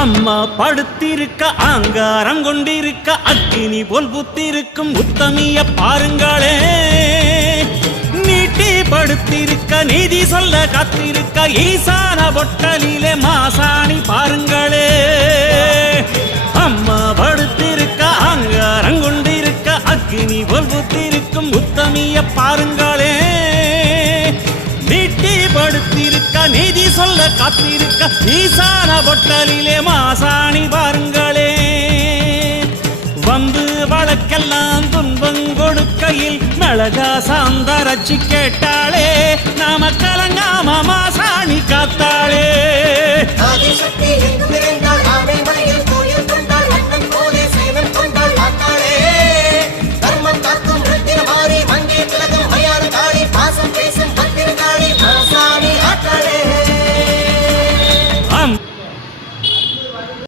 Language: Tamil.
அம்மா படுத்திருக்க ஆங்காரம் கொண்டிருக்க அக்கினி போல் புத்திருக்கும் உத்தமிய பாருங்களே. நீட்டி படுத்திருக்க நீதி சொல்ல காத்திருக்க ஈசான பொட்டலிலே மாசாணி பாருங்களே. அம்மா படுத்திருக்க ஆங்காரம் கொண்டிருக்க அக்கினி போல் புத்திருக்கும் உத்தமிய பாருங்களே. நீட்டி படுத்திருக்க நீதி சொல்ல காத்திருக்க ஈசான பொட்டலிலே மாசாணி பாருங்களே. வந்து வழக்கெல்லாம் துன்பம் கொடுக்கையில் மிளகா சாந்தரச்சி கேட்டாளே. நாம கலங்காம மாசாணி காத்தாளே.